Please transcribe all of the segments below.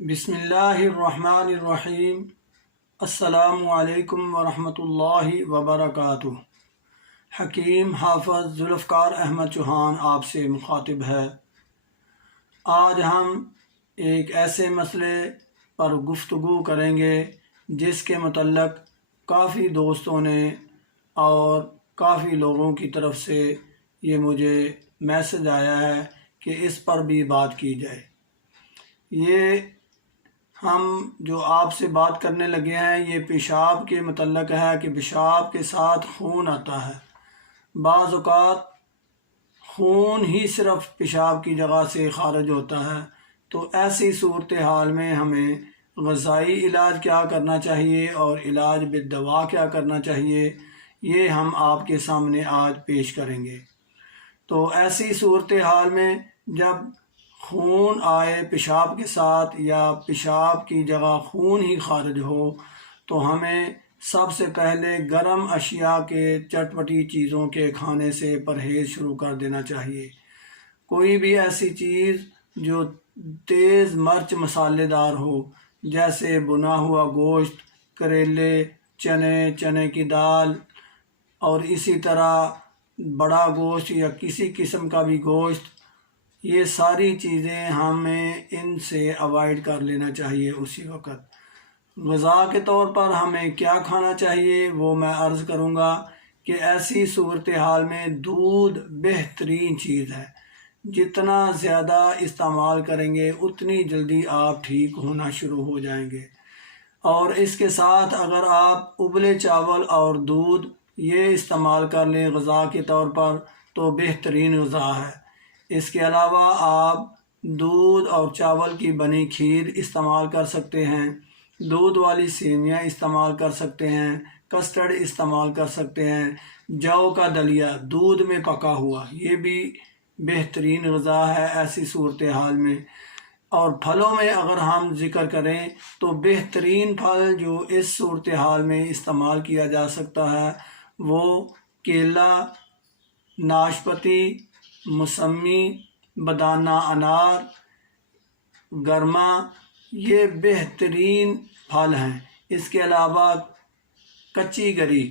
بسم اللہ الرحمن الرحیم۔ السلام علیکم ورحمۃ اللہ وبرکاتہ۔ حکیم حافظ ذوالفقار احمد چوہان آپ سے مخاطب ہے۔ آج ہم ایک ایسے مسئلے پر گفتگو کریں گے جس کے متعلق کافی دوستوں نے اور کافی لوگوں کی طرف سے یہ مجھے میسج آیا ہے کہ اس پر بھی بات کی جائے۔ یہ ہم جو آپ سے بات کرنے لگے ہیں یہ پیشاب کے متعلق ہے کہ پیشاب کے ساتھ خون آتا ہے۔ بعض اوقات خون ہی صرف پیشاب کی جگہ سے خارج ہوتا ہے، تو ایسی صورتحال میں ہمیں غذائی علاج کیا کرنا چاہیے اور علاج بالدوا کیا کرنا چاہیے، یہ ہم آپ کے سامنے آج پیش کریں گے۔ تو ایسی صورتحال میں جب خون آئے پیشاب کے ساتھ یا پیشاب کی جگہ خون ہی خارج ہو، تو ہمیں سب سے پہلے گرم اشیاء کے چٹپٹی چیزوں کے کھانے سے پرہیز شروع کر دینا چاہیے۔ کوئی بھی ایسی چیز جو تیز مرچ مسالے دار ہو، جیسے بنا ہوا گوشت، کریلے، چنے کی دال اور اسی طرح بڑا گوشت یا کسی قسم کا بھی گوشت، یہ ساری چیزیں ہمیں ان سے اوائڈ کر لینا چاہیے اسی وقت۔ غذا کے طور پر ہمیں کیا کھانا چاہیے وہ میں عرض کروں گا کہ ایسی صورتحال میں دودھ بہترین چیز ہے۔ جتنا زیادہ استعمال کریں گے اتنی جلدی آپ ٹھیک ہونا شروع ہو جائیں گے۔ اور اس کے ساتھ اگر آپ ابلے چاول اور دودھ یہ استعمال کر لیں غذا کے طور پر تو بہترین غذا ہے۔ اس کے علاوہ آپ دودھ اور چاول کی بنی کھیر استعمال کر سکتے ہیں، دودھ والی سیویاں استعمال کر سکتے ہیں، کسٹرڈ استعمال کر سکتے ہیں، جو کا دلیا دودھ میں پکا ہوا یہ بھی بہترین غذا ہے ایسی صورتحال میں۔ اور پھلوں میں اگر ہم ذکر کریں تو بہترین پھل جو اس صورتحال میں استعمال کیا جا سکتا ہے وہ کیلا، ناشپاتی، موسمی، بدانہ انار، گرما، یہ بہترین پھل ہیں۔ اس کے علاوہ کچی گری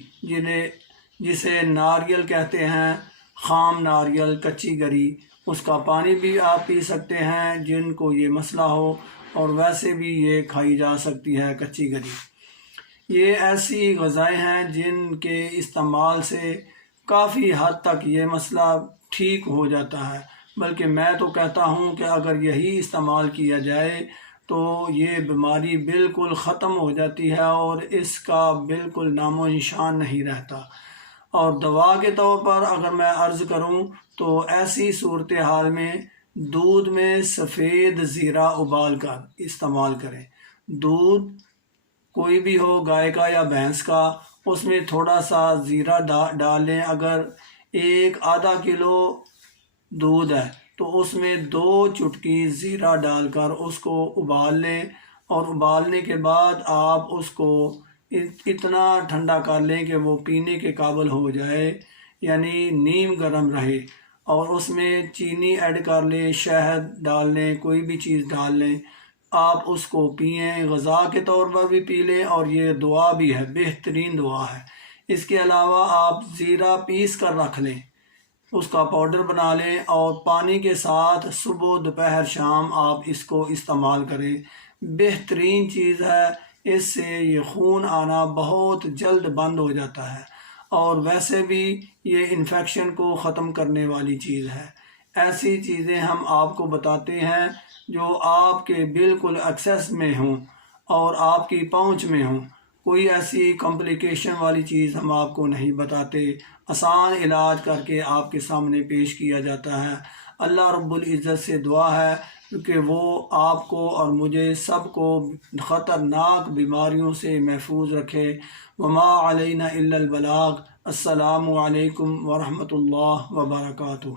جسے ناریل کہتے ہیں، خام ناریل، کچی گری، اس کا پانی بھی آپ پی سکتے ہیں جن کو یہ مسئلہ ہو، اور ویسے بھی یہ کھائی جا سکتی ہے کچی گری۔ یہ ایسی غذائیں ہیں جن کے استعمال سے کافی حد تک یہ مسئلہ ٹھیک ہو جاتا ہے، بلکہ میں تو کہتا ہوں کہ اگر یہی استعمال کیا جائے تو یہ بیماری بالکل ختم ہو جاتی ہے اور اس کا بالکل نام و نشان نہیں رہتا۔ اور دوا کے طور پر اگر میں عرض کروں تو ایسی صورتحال میں دودھ میں سفید زیرہ ابال کر استعمال کریں۔ دودھ کوئی بھی ہو، گائے کا یا بھینس کا، اس میں تھوڑا سا زیرہ ڈال لیں۔ اگر آدھا کلو دودھ ہے تو اس میں 2 چٹکی زیرہ ڈال کر اس کو ابال لیں، اور ابالنے کے بعد آپ اس کو اتنا ٹھنڈا کر لیں کہ وہ پینے کے قابل ہو جائے، یعنی نیم گرم رہے، اور اس میں چینی ایڈ کر لیں، شہد ڈال لیں، کوئی بھی چیز ڈال لیں، آپ اس کو پئیں، غذا کے طور پر بھی پی لیں، اور یہ دعا بھی ہے، بہترین دعا ہے۔ اس کے علاوہ آپ زیرہ پیس کر رکھ لیں، اس کا پاؤڈر بنا لیں، اور پانی کے ساتھ صبح دوپہر شام آپ اس کو استعمال کریں۔ بہترین چیز ہے، اس سے یہ خون آنا بہت جلد بند ہو جاتا ہے، اور ویسے بھی یہ انفیکشن کو ختم کرنے والی چیز ہے۔ ایسی چیزیں ہم آپ کو بتاتے ہیں جو آپ کے بالکل ایکسیس میں ہوں اور آپ کی پہنچ میں ہوں۔ کوئی ایسی کمپلیکیشن والی چیز ہم آپ کو نہیں بتاتے، آسان علاج کر کے آپ کے سامنے پیش کیا جاتا ہے۔ اللہ رب العزت سے دعا ہے کہ وہ آپ کو اور مجھے سب کو خطرناک بیماریوں سے محفوظ رکھے۔ وما علینا الا البلاغ۔ السلام علیکم ورحمۃ اللہ وبرکاتہ۔